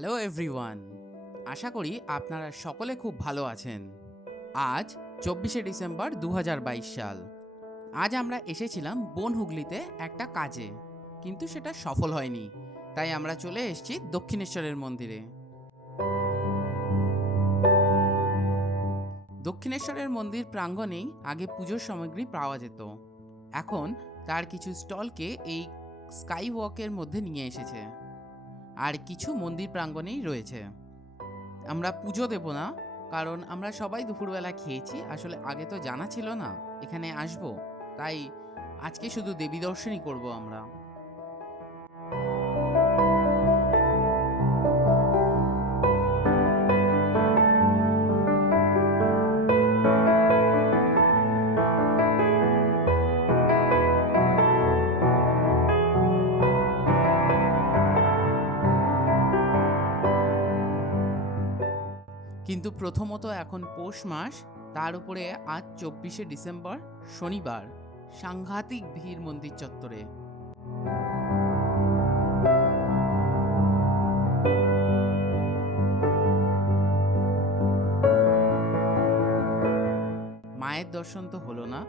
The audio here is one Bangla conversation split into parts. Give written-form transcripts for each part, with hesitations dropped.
হ্যালো এভরিওয়ান, আশা করি আপনারা সকলে খুব ভালো আছেন। আজ 24শে ডিসেম্বর 2022 সাল। আজ আমরা এসেছিলাম বনহুগলিতে একটা কাজে, কিন্তু সেটা সফল হয়নি, তাই আমরা চলে এসেছি দক্ষিণেশ্বরের মন্দিরে। দক্ষিণেশ্বরের মন্দির প্রাঙ্গণেই আগে পুজোর সামগ্রী পাওয়া যেত, এখন তার কিছু স্টলকে এই স্কাই ওয়াকের মধ্যে নিয়ে এসেছে, আর কিছু মন্দির প্রাঙ্গণেই রয়েছে। আমরা পুজো দেব না, কারণ আমরা সবাই দুপুরবেলা খেয়েছি। আসলে আগে তো জানা ছিল না এখানে আসব, তাই আজকে শুধু দেবী দর্শনই করব আমরা। কিন্তু প্রথমত এখন পৌষ মাস, তার উপরে আজ 24শে ডিসেম্বর শনিবার, সাংঘাতিক ভিড় মন্দির চত্বরে। মায়ের দর্শন তো হলো না,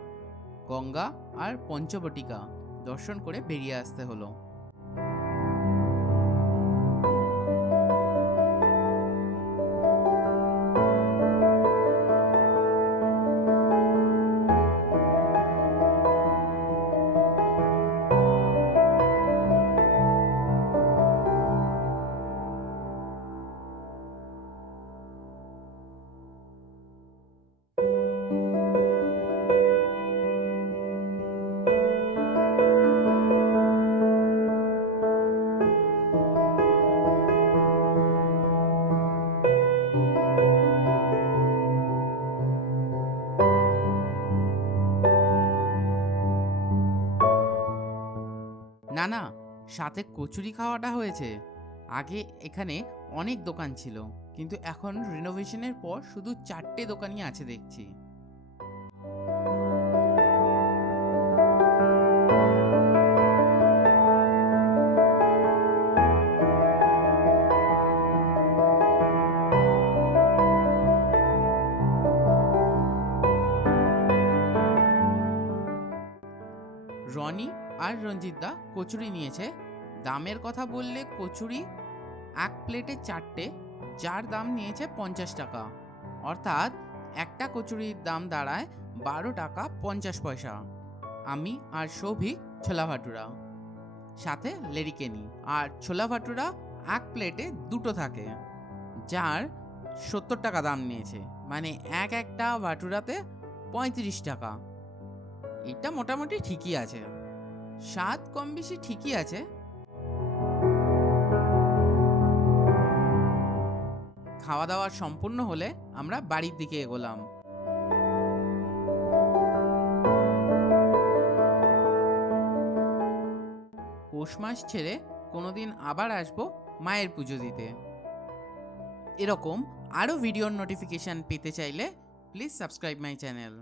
গঙ্গা আর পঞ্চবটিকা দর্শন করে বেরিয়ে আসতে হলো। না না, সাথে কচুরি খাওয়াটা হয়েছে। আগে এখানে অনেক দোকান ছিল, কিন্তু এখন রিনোভেশনের পর শুধু 4টে দোকানই আছে দেখছি। রনি আর রঞ্জিত দা কচুরি নিয়েছে। দামের কথা বললে কচুরি এক প্লেটে 4টে, যার দাম নিয়েছে 50 টাকা, অর্থাৎ একটা কচুরির দাম দাঁড়ায় 12 টাকা 50 পয়সা। আমি আর সৌভিক ছোলা ভাটুরা, সাথে লেরিকেনি। আর ছোলা ভাটুরা এক প্লেটে 2টো থাকে, যার 70 টাকা দাম নিয়েছে, মানে একটা ভাটুরাতে 35 টাকা। এটা মোটামুটি ঠিকই আছে, স্বাদ কম বেশি ঠিকই আছে। খাওয়া দাওয়া সম্পূর্ণ হলে আমরা বাড়ির দিকে এগোলাম। পৌষ মাস ছেড়ে কোনোদিন আবার আসবো মায়ের পুজো দিতে। এরকম আরও ভিডিওর নোটিফিকেশন পেতে চাইলে প্লিজ সাবস্ক্রাইব মাই চ্যানেল।